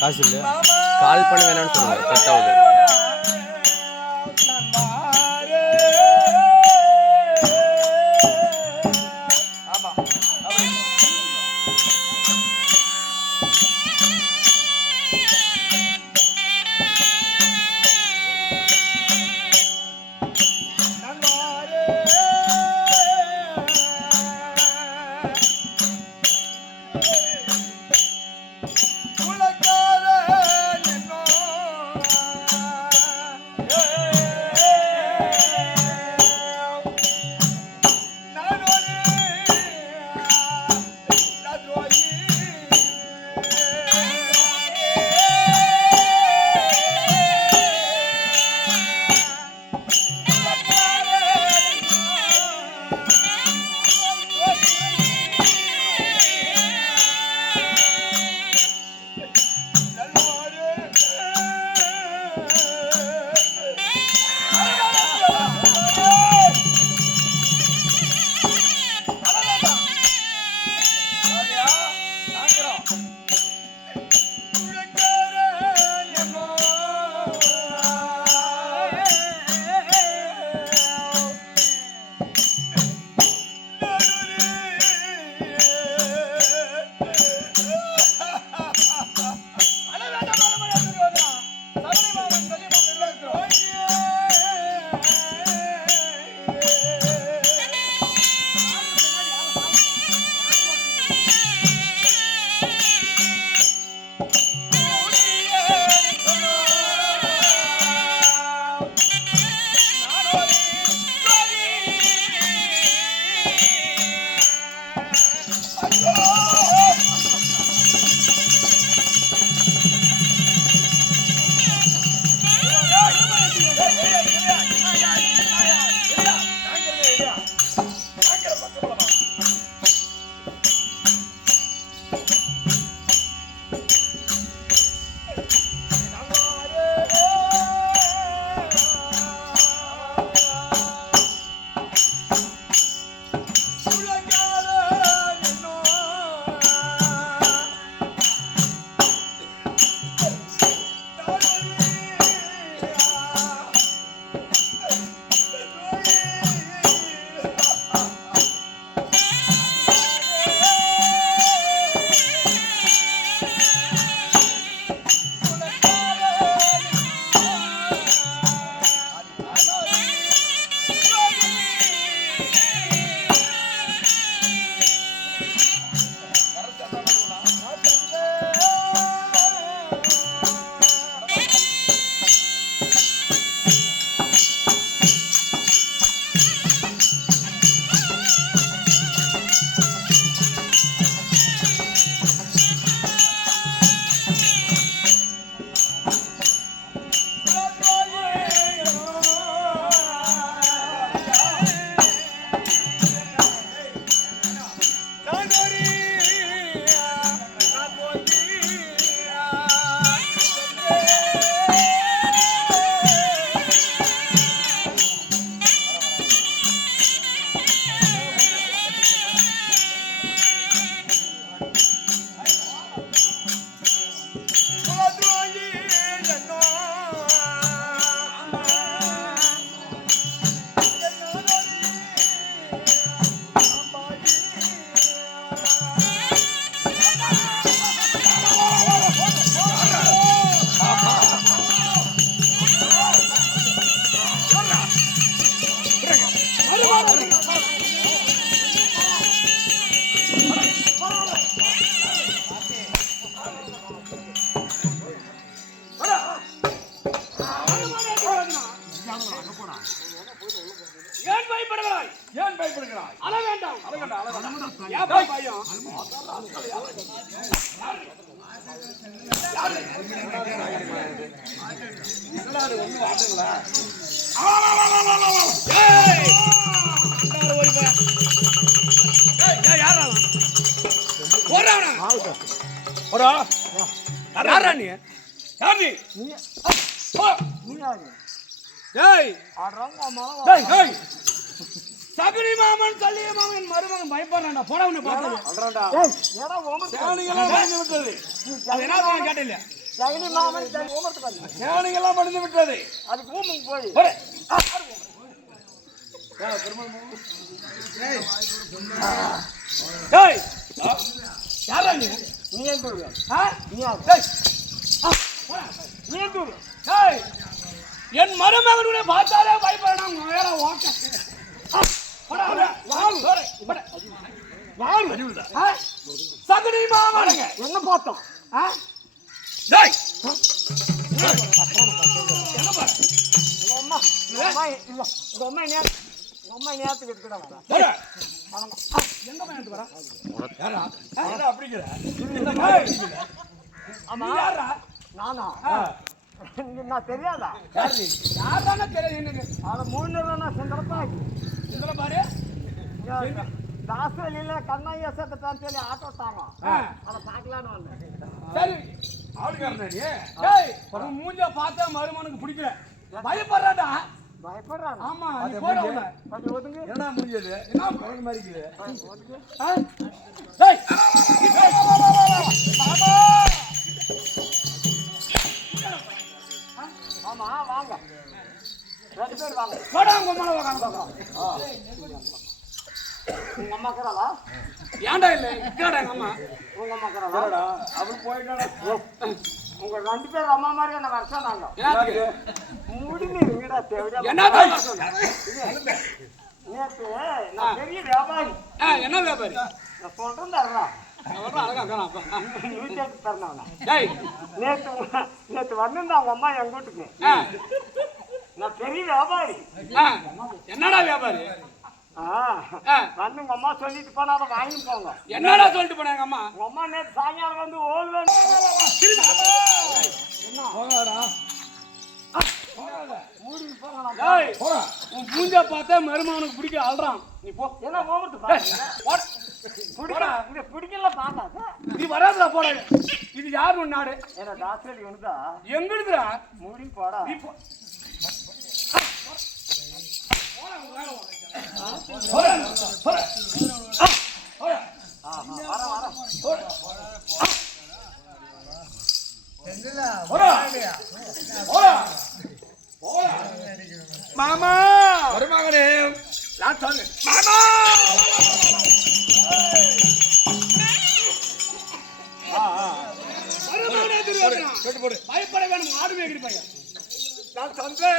காசு இல்லை, கால் பண்ணி வேணாம்னு சொல்லுங்க. கட் ஆகுது. Hey! போடா யாரா நீ யார் நீ டேய் டேய் டேய் சகுனி மாமன் சொல்லிய மாமன் மருமகன் பயப்படுறான்டா போடா உன்னை பார்த்தா டேய் ஏடா ஓமர் சேவனிங்கலாம் மறந்து விட்டது அது என்ன சொல்ல கேட்டல சகுனி மாமன் சொல்லி ஓமர்த்து பாரு சேவனிங்கலாம் மறந்து விட்டது அதுக்கு ஓமம் போய் போடா டேய் பெருமாள் டேய் டேய் யாரா நீ ஏன் தூரு நீ யார் டேய் போடா நீ ஏன் தூரு டேய் என் மருமகனுடைய பார்த்தாலே பயப்படுறான் வேற ஓட்ட போடா வாங்க போடா வாங்க சகுனி மாமன் என்ன பார்த்தோம் டேய் என்ன பாரு அம்மா அம்மா இல்ல அம்மா நேத்துக்கு எடுத்துடா போடா எங்க பையன் வரா யாரா யாரா அப்படிங்கற இந்த மாதிரி ஆமா யாரா நானா நான் தெரியாதா யாரான தெரியாது அது மூணு நாளா சுந்தர பாரு தாசலில கண்ணைய செத்துட்டான்னு சொல்லி ஆட்டோட்டாங்க அதை பார்க்கலான்னு வந்தேன் சரி ஆளுக்காரனா நீ டேய் உன் மூஞ்ச பார்த்தா மருமனுக்கு பிடிக்கல பயப்படுறாடா பயப்படுறான் ஆமா நீ போடா உள்ள கொஞ்சம் ஒதுங்க என்ன மூஞ்சது என்ன குரங்கு மாதிரி இருக்குது டேய் பாபா ஆமா வாங்க ரெண்டு பேர் வாங்க போடா உங்க அம்மா வாங்க உங்க அம்மா கரலா ஏன்டா இல்ல இக்கடா எங்க அம்மா உங்க அம்மா கரலா அவன் போயிட்டாடா உங்க ரெண்டு பேர் அம்மா மாதிரி என்ன வரச்சானாங்க என்னது முடினி இருங்கடா தேவடா என்னடா நேத்து நான் பெரிய வியாபாரி என்ன வியாபாரி நான் சொல்றேன் தரறா அவரா அழகா காணா யூடியூப் தரனவனா டேய் நேத்து வந்தா உங்க அம்மா எங்க வீட்டுக்கு நான் பெரிய வியாபாரி என்னடா வியாபாரி வந்து உங்க அம்மா சொல்லிட்டு போனா அதை வாங்கி போங்க என்னடா சொல்லிட்டு போனாங்க அம்மா உங்க அம்மா நேற்று சாயங்காலம் வந்து ஓடுவேன் உன் பூஞ்சா பார்த்தா மருமகனுக்கு பிடிக்க அல்றான் நீ போ என்ன பிடிக்கல பாக்காத நீ வராதுடா போட இது யாரு உன் நாடு என்ன டாக்டர் ஒண்ணுதா எங்க இருக்குடா மூடி போடா நீ போ மாமா மருமகனே நான் சொல்லு மாமா பயப்பட வேணும் ஆடு மேய்கிற பையன் நான் தந்தே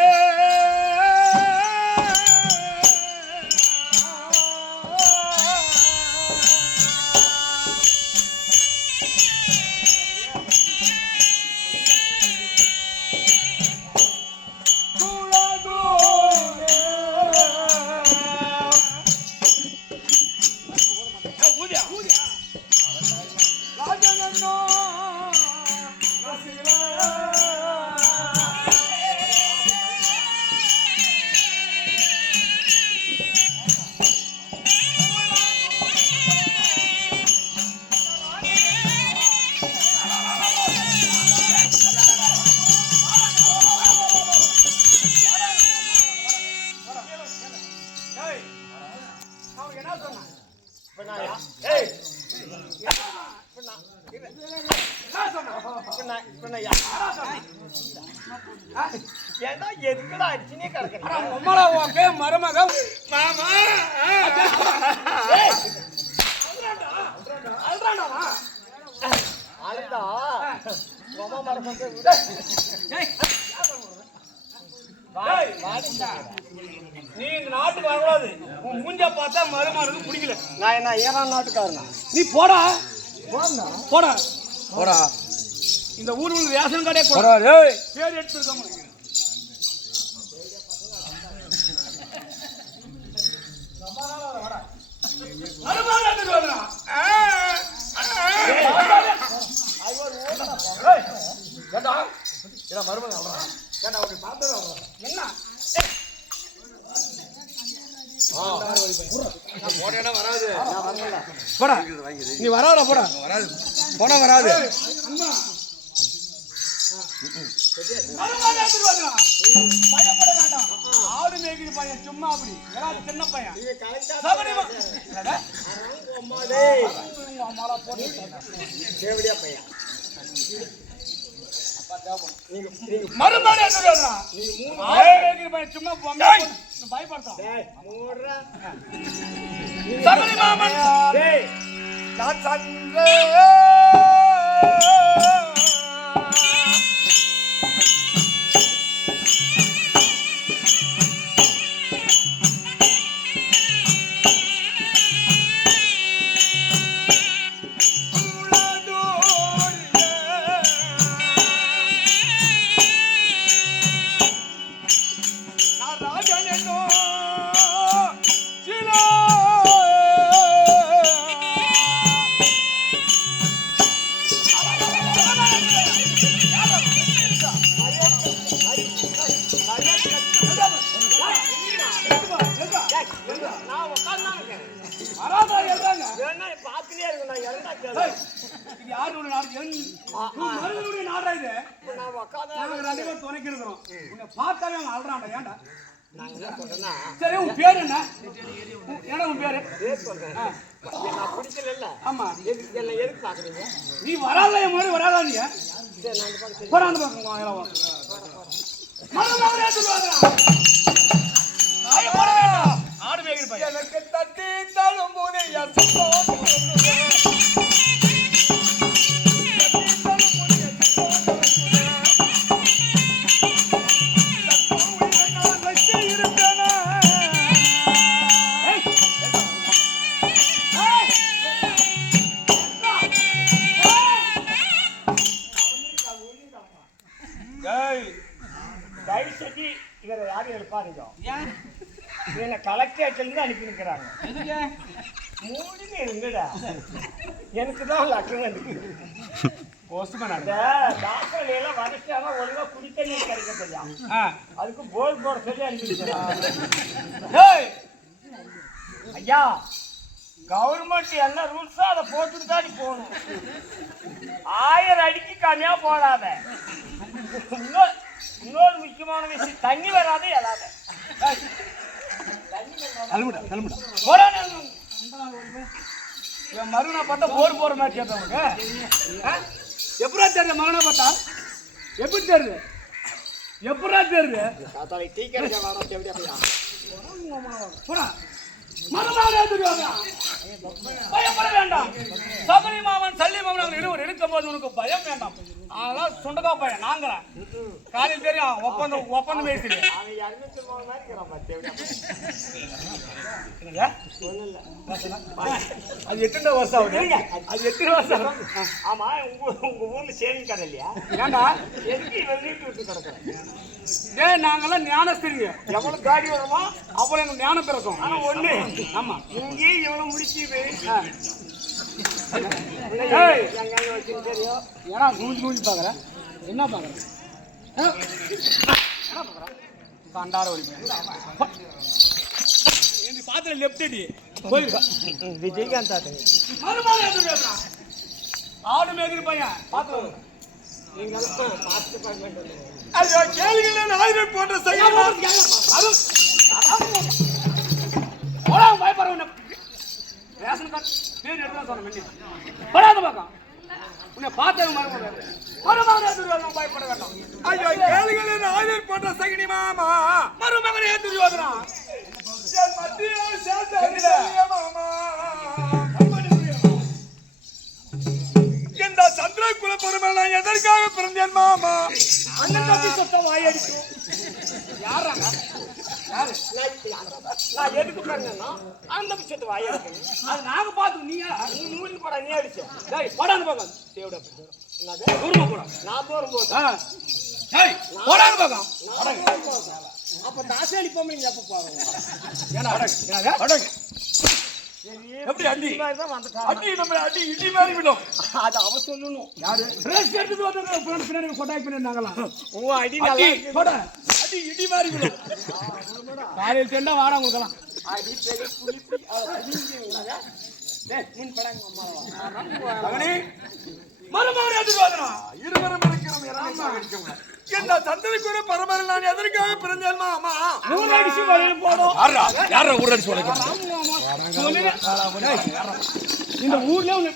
மருமக மாமா நீ இந்த நாட்டுக்கு வரக்கூடாது உன் மூஞ்ச பார்த்தா மருமகனுக்கு பிடிக்கல நான் என்ன ஈரான் நாட்டுக்காரனா நீ போடா போடா போடா இந்த ஊர் ரேஷன் கடை போடா பேர் எடுத்துருக்க போடா நீ வராதா போடா போனா வராது பயப்பட வேண்டாம் ஆடு மேய்க்கிற பையன் சும்மா அப்படி ஏதாவது சின்ன பையன் மறுபடியும் சும்மா பயப்படுத்தான் சரி உன் பேரு என்ன உன் பேரு ஆமா நீ வராத என் மாதிரி வராதா நீ போறாந்து ஆடு மேய்கிற எனக்கு தட்டி தழும் போது இவரை யாரும் எழுப்பாதீங்க என்ன கலெக்டரேட்ல இருந்து அனுப்பி நிற்கிறாங்க மூடினு இருங்கடா எனக்கு தான் லட்சம் டாக்டர் எல்லாம் வரிசையாக ஒழுங்கா குடித்தண்ணி கிடைக்கப்படியா அதுக்கு போர் போட சொல்லி அனுப்பிடுறாங்க ஐயா கவர்மெண்ட் என்ன ரூல்ஸோ அதை போட்டுட்டு தான் போகணும் 1000 அடிக்கு கம்மியா போடாத இன்னொரு முக்கியமான விஷயம் தண்ணி வராது எழாத மருகனை பார்த்தா போர் போற மாதிரி கேட்டவங்க எப்படா தெரியுது மகனை பார்த்தா எப்படி தெரியுது எப்படா தெரியுது போடா பயப்பட வேண்டாம் சபரி மாமன் சல்லி மாமன் இருவர் இருக்கும் போது உனக்கு பயம் வேண்டாம் அதெல்லாம் சுண்டக்கா பையன் நாங்கிறேன் காலையில் தெரியும் ஒப்பந்தம் பேசுறேன் அது எத்தனை வருஷம் ஆகுது அது எத்தனை வருஷம் ஆமா உங்க ஊர்ல சேவிங் கடை இல்லையா ஏண்டா எதுக்கு வெளியிட்டு விட்டு கிடக்குறேன் நாங்கெல்லாம் ஞானஸ்திரிங்க எவ்வளவு காடி வருமோ அவ்வளவு எங்க ஞானம் பிறக்கும் ஆனா ஒண்ணு ஆமா இங்கே எவ்வளவு முடிச்சுது ஏன்னா மூஞ்சி பாக்குற என்ன பாக்குற கண்டார பாத்திர லெப்ட் அடி விஜயகாந்த் ஆடு மேய்கிற பையன் பாத்திரம் ஐயோ கேள்விகள் 1000 போன்ற பயப்படுற ரேஷன் கார்டு பேர் எடுத்து சொன்ன படாத பக்கம் உன்னை பார்த்தது மருமகன் பயப்பட வேண்டாம் ஐயோ கேள்விகள் 1000 போன்ற சகினி மாமா மருமகனே துரியோதனா இந்த சந்திரகுல பெருமை நான் எதற்காக பிறந்தேன் மாமா அண்ணன் தம்பி சொத்த வாயடிச்சு யாராங்க யாரு நான் எதுக்கு பிறந்தேன்னா அண்ணன் தம்பி சொத்த வாயடிச்சு அது நாங்க பார்த்து நீ நூலி படம் நீ அடிச்ச டேய் படான்னு பார்க்க தேவடா என்னது தூரமா போடா நான் தூரம் போடா டேய் போடான்னு பார்க்க அப்ப தாசாலி பொம்பளைங்க எப்ப போறாங்க ஏன்னா என்னங்க அடங்க எப்படி அடி அடி நம்ம அடி இடி மாதிரி விடும் அது அவ சொல்லணும் யாரு ரேஸ் எடுத்து வந்து பின்னாடி கொட்டாய் பண்ணிருந்தாங்களா ஓ அடி நல்லா போடா அடி இடி மாதிரி விடும் காலையில் செண்டா வாடா உங்களுக்கெல்லாம் என்ன தந்தனை கூட பரம்பரை நான் எதற்காக பிறந்தேன் மாமா? ஊரடிச்சு வழியில் போடும். யாரா ஊரடிச்சு வளைக்க? இந்த ஊர்ல ஒண்ணு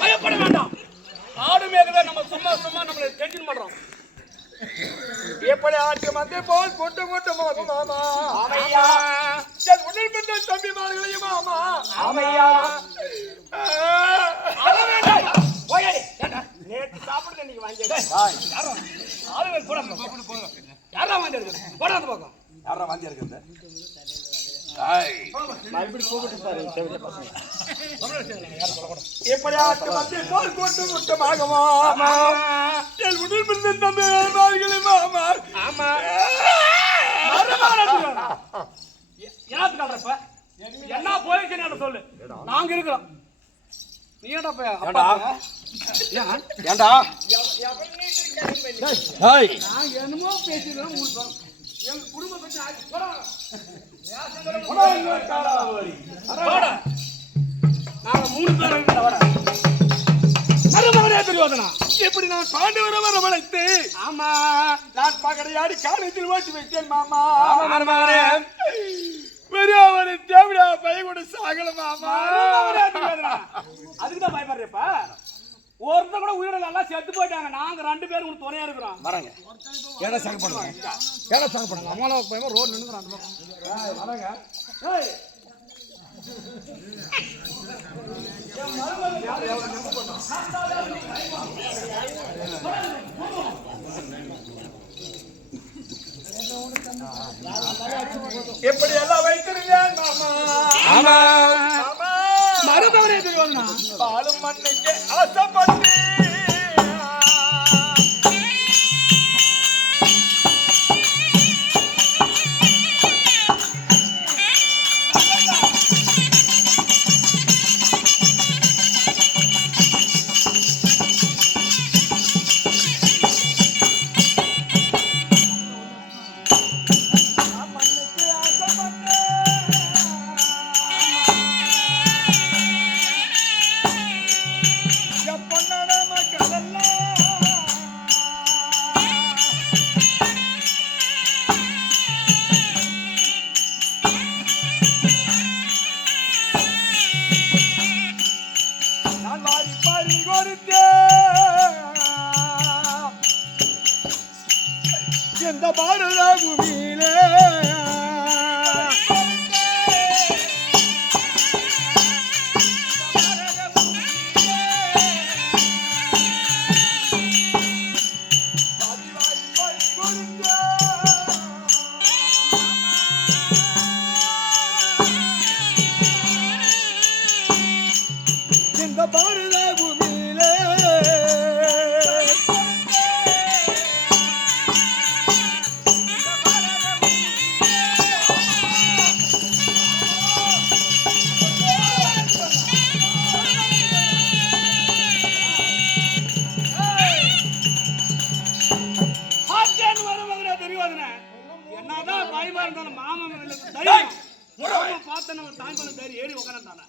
பயப்பட வேண்டாம். ஆடு மேகதான் நம்ம சும்மா சும்மா நம்மளை டென்ஷன் பண்றோம். எப்படி ஆட்டு மந்தை போல் கூட்டு கூட்டமாக மாமா. ஆமையா. என் உடல் பெற்ற தம்பி மார்களையும் மாமா. ஆமையா. நேற்று சாப்பிட்டு இன்னைக்கு வாங்கியிருக்கேன். ஆளுகள் போட யாரா வாங்கியிருக்கேன்? போட அந்த பக்கம் யாரா வாந்தி இருக்குது? எப்படி ஆட்டு மந்தை போல் கூட்டு கூட்டமாக மாமா. என் உடல் பெற்ற தம்பி மார்களையும் மாமா. ஆமா. என்ன போயிடுச்சு சொல்லு. நாங்க இருக்கிறோம். நீ ஏன்டா போய் ஏண்டா நான் என்னமோ பேசிடுறேன். எங்க குடும்பம் பற்றி நாங்க 3 பேர் தெரியாதனா எப்படி நான் பாண்டவர வரவழைத்து ஆமா நான் பகடையாடி காலத்தில் ஓட்டி வைத்தேன் மாமா. ஒரு தேவையா பையன் கூட சாகல மாமா. அதுக்குதான் பயப்படுறப்ப ஒருத்த கூட உயிரிழ எல்லாம் செத்து போயிட்டாங்க. நாங்க 2 பேரும் உங்களுக்கு துணையா இருக்கிறோம். வரங்க ஏடா சாக பண்ணுங்க ஏடா சாக பண்ணுங்க அம்மால பயமா ரோட் நின்னுறான் அந்த பக்கம் வரங்க ஏய் எப்படி எல்லாம் வைத்திருந்தேன் மாமா. ஆமா மாமா மறுபடியும் தெரியுமா பாலும் மண்ணைக்கு ஆசைப்பட்டு எந்த பாரத பூமியிலே இந்த பாரத பூமியிலே என்னதான் பயமா இருந்தாலும் மாமன் பார்த்தேன் தாய்மலை தைரி ஏறி உட்காந்துட்டான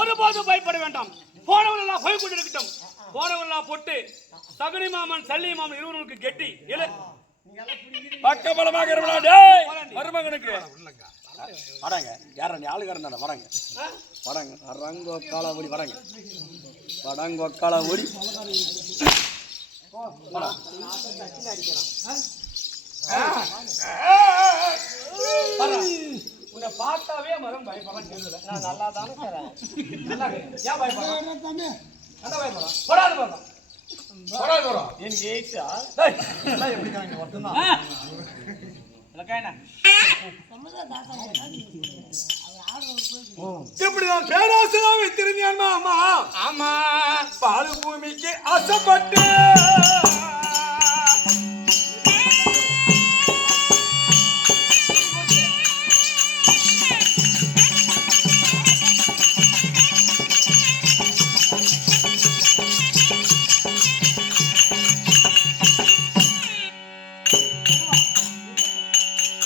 ஒருபோது பயப்பட வேண்டாம். போனவெல்லாம் போய் கொண்டிருக்கட்டும். போனவெல்லாம் பொட்டு சகுனி மாமன் சல்லி மாமன் இருவருக்கு கெட்டி பக்கபலமாக மருமகனுக்கு வரங்க யார நீ ஆளுகாரன் தானே வரங்க வரங்க அரங்கோ கால ஓடி வரங்க வடங்கோ கால ஓடி உன்னை பார்த்தாவே மரம் பயப்படலாம் தெரியல. நான் நல்லா தானே தரேன். ஏன் பயப்படலாம்? நல்லா பயப்படலாம். போடாது போறோம். போடாது போறோம். எனக்கு ஏச்சா? டேய், எல்லாம் எப்படி கணக்கு வரதுனா? லக்காயனா. சமதா தாசா. இப்படிதான் பேராசையாக வைத்திருந்தேன் மாமா. ஆமா பாலு பூமிக்கு ஆசைப்பட்டு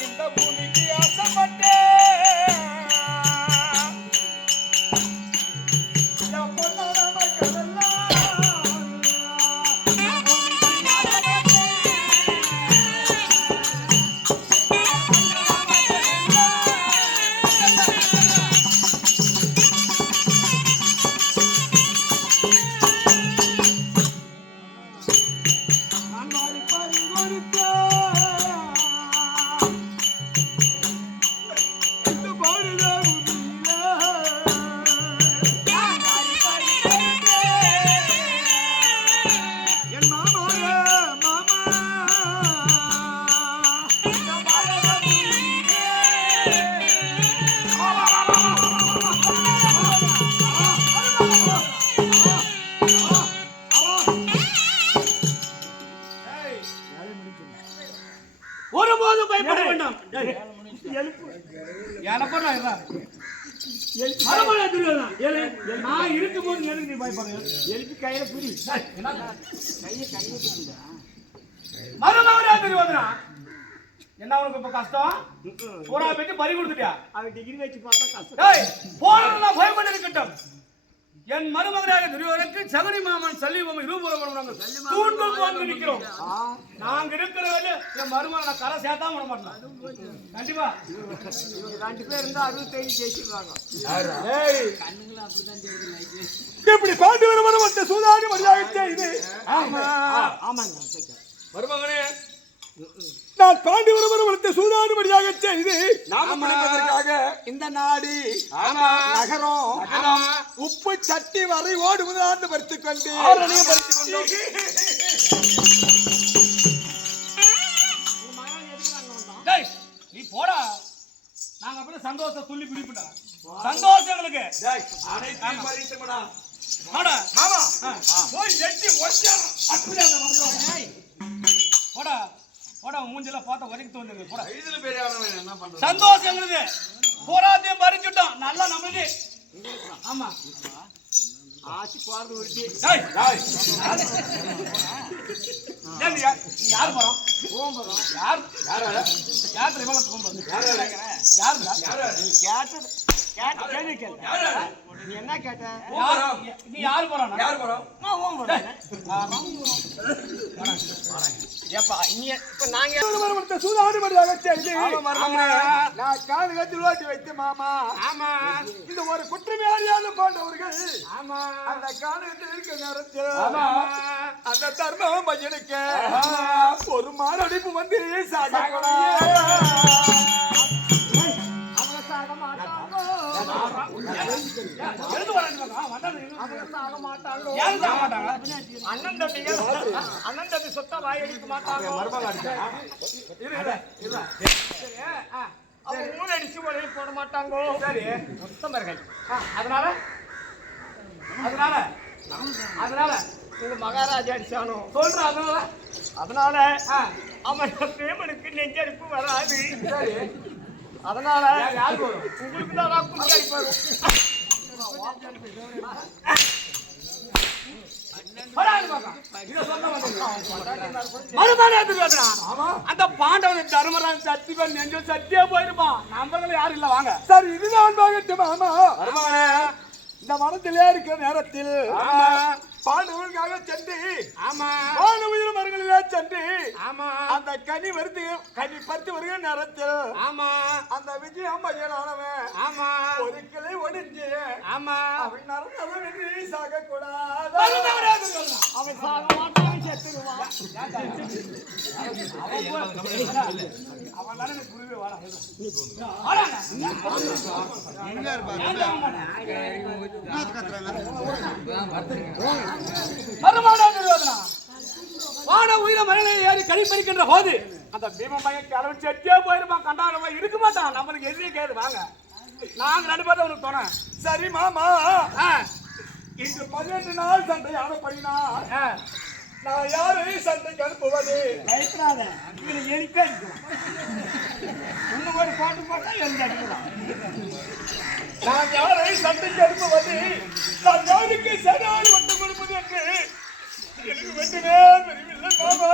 இந்த பூமிக்கு ஆசைப்பட்டு ஒருபோதும் பயப்பட வேண்டாம். நான் இருக்கும்போது எதுக்கு நீ பயப்படுற? எழுப்பி கையில புரி. மருமகனே திருவாதிரா, என்ன உனக்கு இப்ப கஷ்டம்? பூரா போயிட்டு பறி கொடுத்துட்டியா? அவன் டிகிரி வச்சு பார்த்தா கஷ்டம். டேய், போறதெல்லாம் பயப்பட்டு இருக்கட்டும். என் மருமகனாக துரியோதனுக்கு சகுனி மாமன் சல்லிவம் இருபுறம் தூண்டும் போட்டு நிற்கிறோம். நாங்க இருக்கிற வேலை என் மருமகனை கரை சேர்த்தாம விட மாட்டோம். கண்டிப்பா ரெண்டு பேர் இருந்தா 65 ஜெயிச்சிருவாங்க. இப்படி பாண்டு வருமானம் அந்த சூதாடி மரியாதை செய்து ஆமாங்க மருமகனே, நான் பாண்டு வருமானம் சூதாடி மரியாதை செய்து நாம பிடிப்பதற்காக இந்த நாடு நகரம் உப்பு சட்டி வரை ஓடுவதாண்டு பறித்துக் கொண்டு டேய், நீ போடா. நாங்க அப்படியே சந்தோஷம் துள்ளி குடிப்பிட்டோம். சந்தோஷம் எங்களுக்கு. போடா. போய் எட்டி ஒச்சம் அப்படியே அந்த வருவாங்க. போடா போடா, மூஞ்சில பார்த்தா வரைக்கும் தோணுது. போடா, இதுல பெரியானவன் என்ன பண்றது? சந்தோஷம் எங்களுக்கு. போராத்தையும் பறிச்சுட்டோம். நல்லா நம்மளுக்கு. ஆமா ஆசி போறது உறுதி. டேய், நீ யார் போறோம்? யார் யார் தெரியுமா? யார் நீ கேட்டது கேள்வி கேள்வி. நீ என்ன கேட்ட? நீ யார் போறான்? யார் போறோம்? நான் ஓம் போறேன். ஏப்பா இப்ப நாங்க சூதாடி மரியாதை செய்து நான் காதுகத்தில் ஓட்டி வைத்து மாமா. ஆமா, இந்த ஒரு குற்றவாளியாக போன்றவர்கள் ஆமா, அந்த காலத்தில் இருக்க நேரத்தில் அந்த தர்மம் பையனுக்க ஒரு மாரடைப்பு வந்து அண்ணன் தம்பி சொத்தா வாயடிக்க மாட்டாங்க. அவங்க மூணு அடிச்சு உடனே போட மாட்டாங்க. சரி, மொத்தமர்கள். அதனால அதனால அதனால உங்க மகாராஜா அடிச்சானோ சொல்ற. அதனால அவன் பிரேமனுக்கு நெஞ்சடிப்பு வராது. சரி, அதனால யாருக்கு வரும்? உங்களுக்கு தான் குஞ்சு அடிப்பாரு. அந்த பாண்டவன் தர்மராஜ் சத்தியவன் நெஞ்சு சத்தியா போயிருப்பான். நம்பர்கள் யாரும் இல்ல. வாங்க சார், இதுதான் பாகட்டு மாமா. இந்த மனத்திலே இருக்கிற நேரத்தில் பாண்டவர்களுக்காக சென்று உயிர் மரங்களிலே சென்று அந்த கனி வருது கனி பறித்து வருகிற நேரத்தில் அந்த விஜயம் பையனானவன் ஒரு கிளை ஒடிஞ்சு அவன் நரகம் என்று சாக கூடாது. அவன் சாக மாட்டான், செத்துருவான். அவன் தானே குருவே. வாட உயிரை மரணை ஏறி கழிப்பறிக்கின்ற போது அந்த பீம பையன் கிளம்பி செட்டியா போயிருப்பான். கண்டாரமா இருக்க மாட்டான். நம்மளுக்கு எதிரே கேது. வாங்க நாங்க 2 பேரும் உனக்கு தோண. சரி மாமா, ஆ, இன்று 18 நாள் சண்டை ஆடப்படினா நான் யாரை சண்டைக்கு அனுப்புவது? பயப்படாத. இதுல எலிப்பே அடிக்கலாம். இன்னும் ஒரு பாட்டு போட்டா எந்த அடிக்கலாம். நான் யாரை சண்டைக்கு அனுப்புவது? நான் யாருக்கு சரியான வட்டம் கொடுப்பது என்று எனக்கு வெட்டுவே தெரியவில்லை மாமா.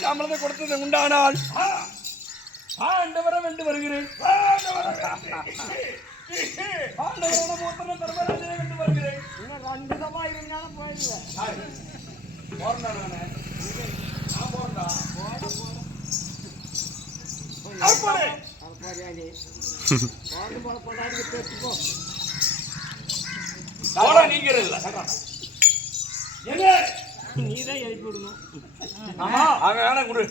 தாமதம் கொடுத்தது உண்டானால் ஆண்டவரம் என்று வருகிறேன். ஆண்டவரோட மூத்தன தர்மராஜனை என்று வருகிறேன். இன்னும் 2 தமா இருந்தாலும் போயிடுவேன். போறா நானே, நான் போறா. அப்படி அரப்பாரியாடி பாட்டு போட போடாடி பேசிப்போ. போடா நீங்க இல்ல. என்ன நீதான் எழுப்பி விடணும். ஆமா அங்க வேணா குடு.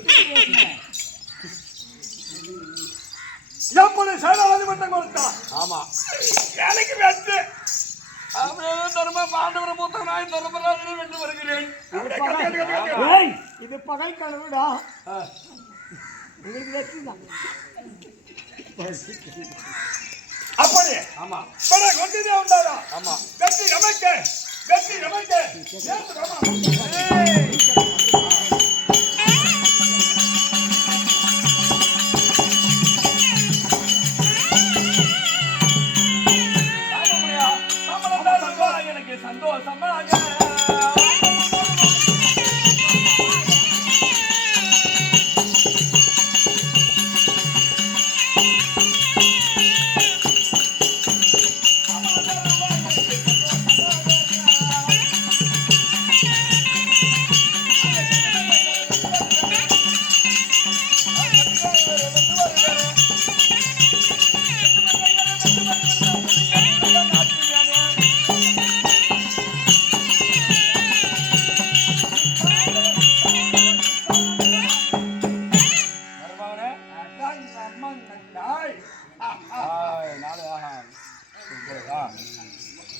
எப்படி சேனாதி மட்டம் கொடுத்தா? ஆமா எனக்கு வெட்டு. அப்படியே தர்ம பாண்டவர மூத்த நாய் தர்மராஜனை வென்று வருகிறேன். ஏய், இது பகல் கனவுடா. உங்களுக்கு வெற்றி தான். அப்படி ஆமா பட கொண்டதே உண்டாதா? ஆமா வெற்றி நமக்கு, வெற்றி நமக்கு. ஏத்து மாமா. எனக்கு சந்தோஷமாக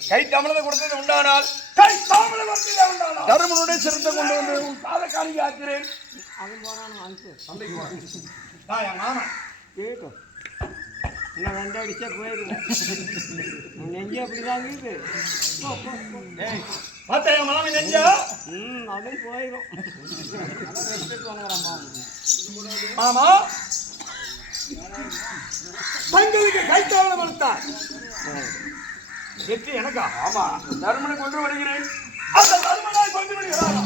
கை தமிழக கொடுத்தது உண்டானால் கை தாமலை வந்ததே உண்டானால் தருமனுடைய சிறந்த கொண்டு வந்து உன் கால காணிக்கு ஆக்கிறேன். அவன் போறானு அனுப்பு. சண்டைக்கு வா. என் மாமன் கேட்கும். இன்னும் 2 அடிச்சா போயிடுவேன். நெஞ்சு அப்படிதாங்க இது. பார்த்தா என் மாமன் நெஞ்சா? அதுவும் போயிடும். மாமா தங்களுக்கு கை தாமலை கொடுத்தார். வெற்றி எனக்கா? ஆமா தர்மனை கொண்டு வருகிறேன். அந்த தர்மனாய் கொண்டு விடுகிறாரா?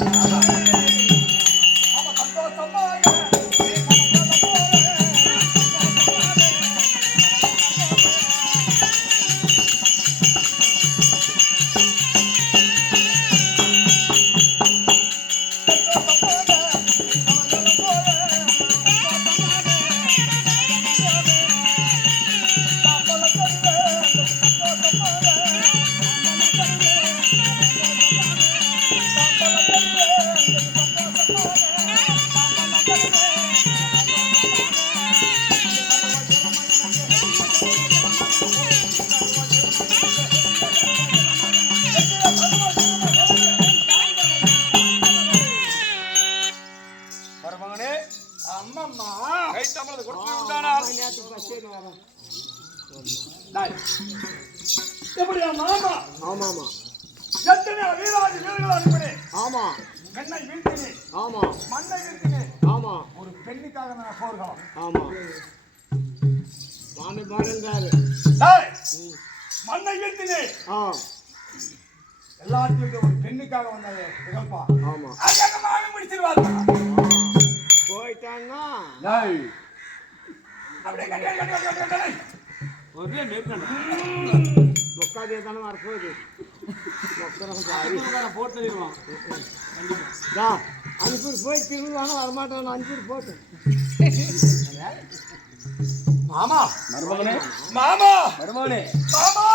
அவன் சந்தோஷமாக எப்படியா மாமா? ஆமாமா. எத்தனை வீராதி வீரர்கள் அனுப்பினேன். ஆமா. பெண்ணை வீழ்த்தினேன். ஆமா. மண்ணை வீழ்த்தினேன். ஆமா. ஒரு பெண்ணுக்காக நான் போர்க்கலாம். ஆமா. மாமி பாருங்காரு. மண்ணை வீழ்த்தினேன். எல்லாத்துக்கும் ஒரு பெண்ணுக்காக வந்தாரு நிகழ்ப்பா. ஆமா. அதுக்காக மாமி முடிச்சிருவாரு. போயிட்டான்னா அப்படியே கட்டி ஒரே நிறுத்தணும். மொக்காதே தானே வரப்போகுது. போட்டுருவான். அனுப்பி போய் திருவானா வரமாட்டான். அனுப்பி போட்டு மாமா மருமகனே மாமா மருமகனே மாமா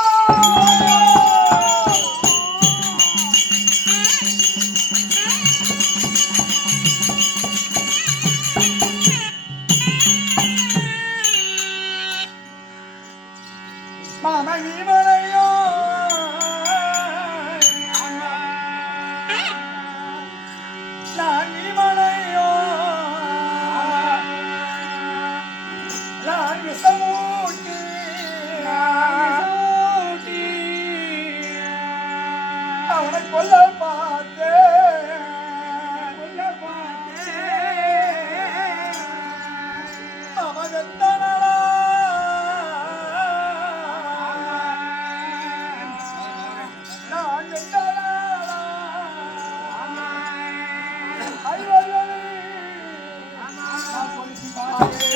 மாமா இவளையோ நான் இவளையோ நான் விசமூட்டி அவனை கொல்ல பார்த்தேன் அவன் எத்தனடா நான் எத்தனடா ஐவர்களே நான் கொலுசி பார்த்தேன்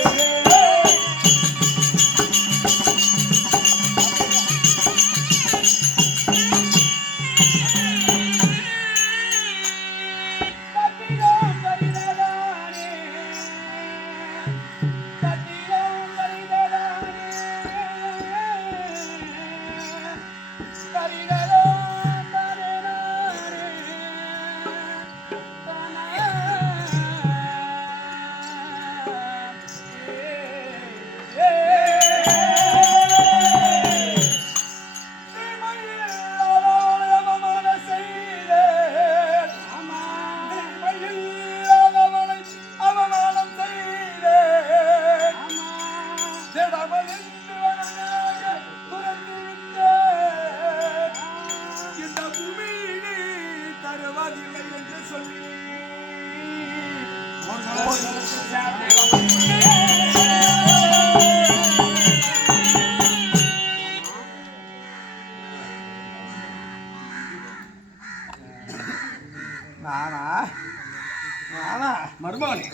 மருமகனே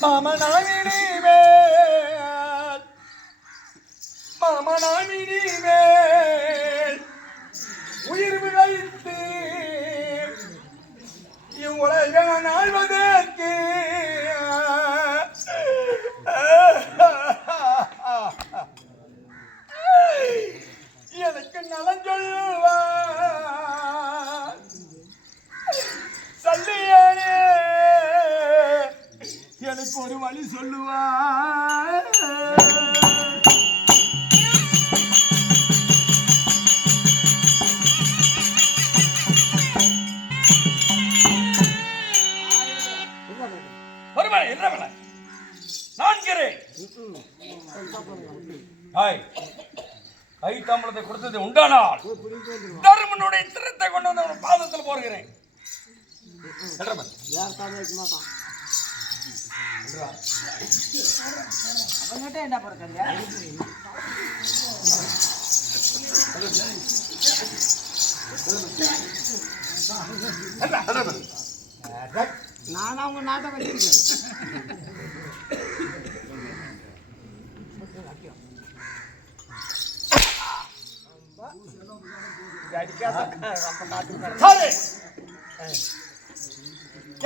மாமனாமினி மேல் மாமனாமினி மேல் உயிர் விளைத்து இவ்வுலக ஆழ்வதற்கு எனக்கு நலம் சொல்லுவார் சொல்லியானே எனக்கு ஒரு வழி சொல்லுவார் மருமகனே என்ன வேலை நான்கிறேன் கை தாம்பளத்தை கொடுத்தது உண்டானால் தருமனுடைய திறத்தை கொண்டு வந்து அவன் பாதத்தில் போடுகிறேன். என்ன போறீங்க நான் அவங்க நாட்டம் வச்சிருக்கேன்.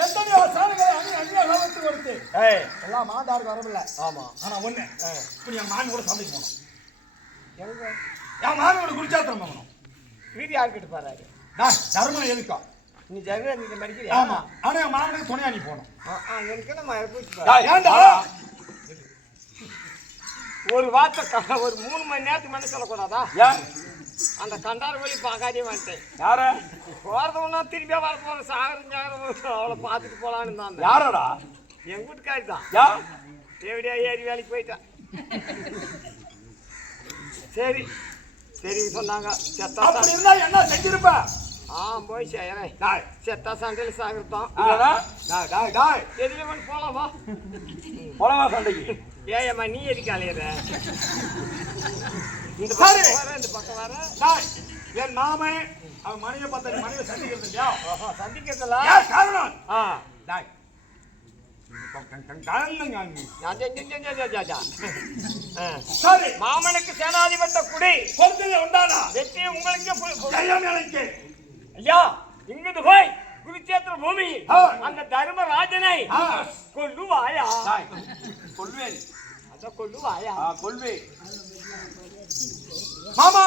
எத்தனையோ சாலைகளை அந்நிய லாபத்துக்கு கொடுத்து எல்லாம் மாண்டாருக்கு வரவில்லை. ஆமா, ஆனா ஒண்ணு இப்ப என் மான் கூட சந்தைக்கு போனோம். என் மானோட குடிச்சாத்திரம் போகணும். வீடு யாருக்கிட்டு பாரு தர்மம் எதுக்கா நீ ஜெக நீங்க மடிக்கிறியா? ஆமா, ஆனா என் மானுக்கு துணையா நீ போகணும். எனக்கு நம்ம ஏன்டா ஒரு வார்த்தை ஒரு 3 மணி நேரத்துக்கு மேலே சொல்லக்கூடாதா? ஏன் அந்த கண்டார் வழி பார்க்காதே வந்துட்டேன். யார போறதவனா திரும்பியா வர போற சாகரம் அவளை பார்த்துட்டு போலான்னு தான். யாரடா? என் வீட்டுக்காரி தான். யா எப்படியா ஏறி வேலைக்கு போயிட்டான். சரி சரி சொன்னாங்க. அப்படி இருந்தா என்ன செஞ்சிருப்ப? போய் செய்யறேன். செத்தா சண்டையில் சாகிருத்தோம். எதுல வந்து போலாமா? போலவா சண்டைக்கு? ஏயம்மா நீ எதுக்கு அலையிற? இந்த பக்கம் வர என் மாமே அவன் மனைவியை பார்த்த மனைவியை சந்திக்கிறது இல்லையா? சந்திக்கிறதுல காரணம் சரி, மாமனுக்கு சேனாதிபத்த குடி பொறுத்தது உண்டானா? வெற்றி உங்களுக்கு ஜெயம் எனக்கு. ஐயா இங்கிட்டு போய் குருச்சேத்திர பூமி அந்த தர்மராஜனை கொல்லுவாயா? கொல்வேன். அத கொல்லுவாயா? கொல்வே மாமா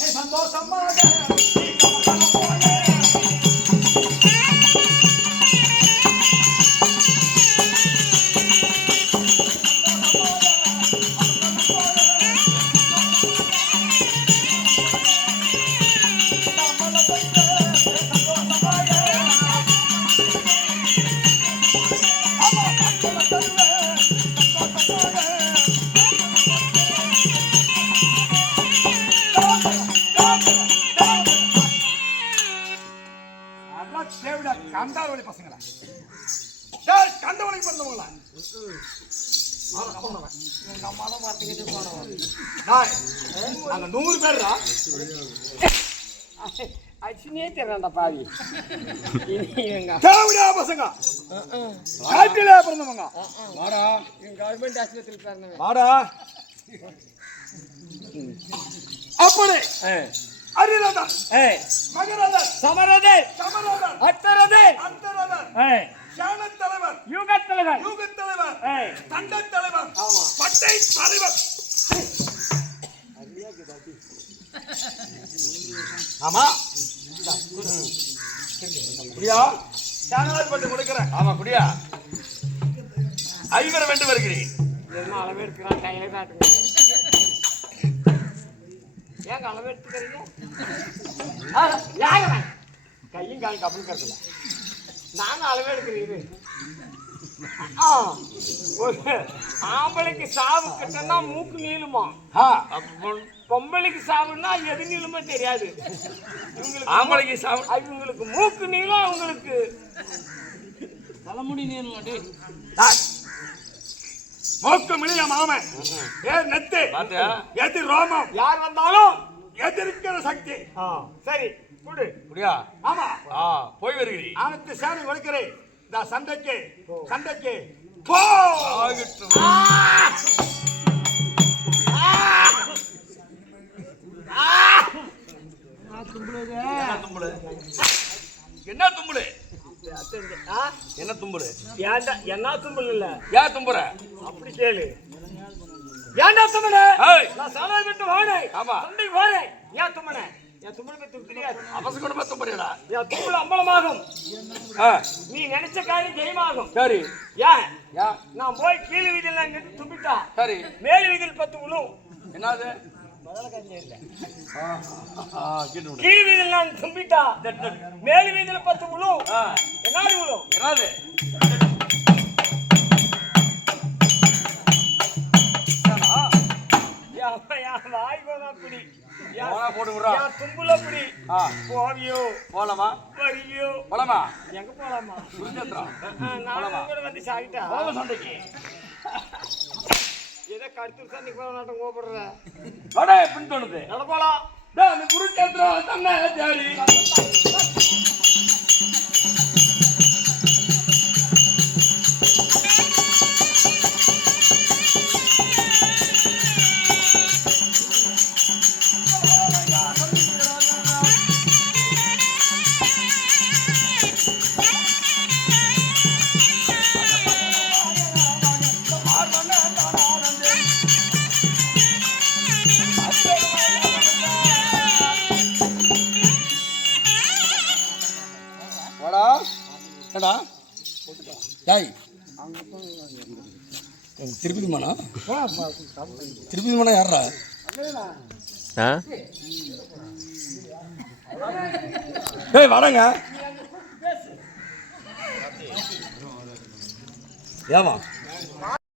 நீ சந்தோஷமாக கண்டாவளி பசங்களா கண்டவளி பிறந்தவங்களா நாங்க 100 பேர்ரா அச்சினே தெரியலடா பாவி. தேவடியா பசங்க காட்டிலே பிறந்தவங்க. வாடா கவர்மெண்ட் ஆஸ்பத்திரியில் பிறந்தவன். வாடா அப்படி அரிரதன் மகரதன் சமரதன் சமரதன் அத்தரதன் அந்தரதன் ஞானத் தலைவர் யுகத் தலைவர் யூகத் தலைவர் தண்டத் தலைவர் பட்டை தலைவர். ஆமா குடியா ஞானவாதி கொடுக்கிறேன். ஆமா குடியா ஐவரை வென்று வருகிறேன். என்ன அளவு எடுக்கிறான் கையில காட்டுங்க. ஏங்க அளவு எடுத்துக்கிறீங்க? கையும் கால் கப்பல் கட்டல நானும் அளவு எடுக்கிறீங்க. ஒரு ஆம்பளைக்கு சாவு கட்டனா மூக்கு நீளுமா, பொம்பளைக்கு சாவுன்னா எது நீளுமோ தெரியாது. ஆம்பளைக்கு சாவு இவங்களுக்கு மூக்கு நீளம், அவங்களுக்கு தலைமுடி நீளம். மூக்கு மிளிய மாமன் நெத்து எது ரோமம் யார் வந்தாலும் எதிர்க்கிற சக்தி. சரி குடு குடியா. ஆமா போய் வருகிறேன். ஆனத்து சேனை ஒழிக்கிறேன். இந்த சண்டைக்கு சண்டைக்கு போ. என்ன தும்புடு? என்ன தும்புடு? என்ன தும்பல் இல்ல, ஏன் தும்புற? அப்படி கேளு. ஏன்டா தும்பல? நான் சாலை விட்டு வானே. ஆமா சண்டைக்கு வானே. ஏன் தும்பன? என் தும்பல பத்தி தெரியாது. அவசரமா தும்புறடா. என் தும்பல அம்பலமாகும். நீ நினைச்ச காரியம் ஜெயமாகும். சரி. ஏன் நான் போய் கீழ் வீதியில அங்கிட்டு தும்பிட்டா சரி மேல் வீதியில் 10 விழும். என்னது? கீழ் வீதியில் நான் தும்பிட்டா மேல் வீதியில் 10 விழும். என்னாடி விழும்? என்னது? வாய் போதாப்படி போட்டு விடுறா. தும்புலப்படி போவியோ போலாமா? வரியோ போலாமா? எங்க போலாமா? நான் கூட வந்து சாகிட்டா சண்டைக்கு ஏதோ கருத்து சண்டைக்கு போல நாட்டம் கோபப்படுற பின் தோணுது. நட போலாம். குருச்சேத்திரம் தன்னை தேடி திருப்பதி மனா யாரா? வரங்க ஏமா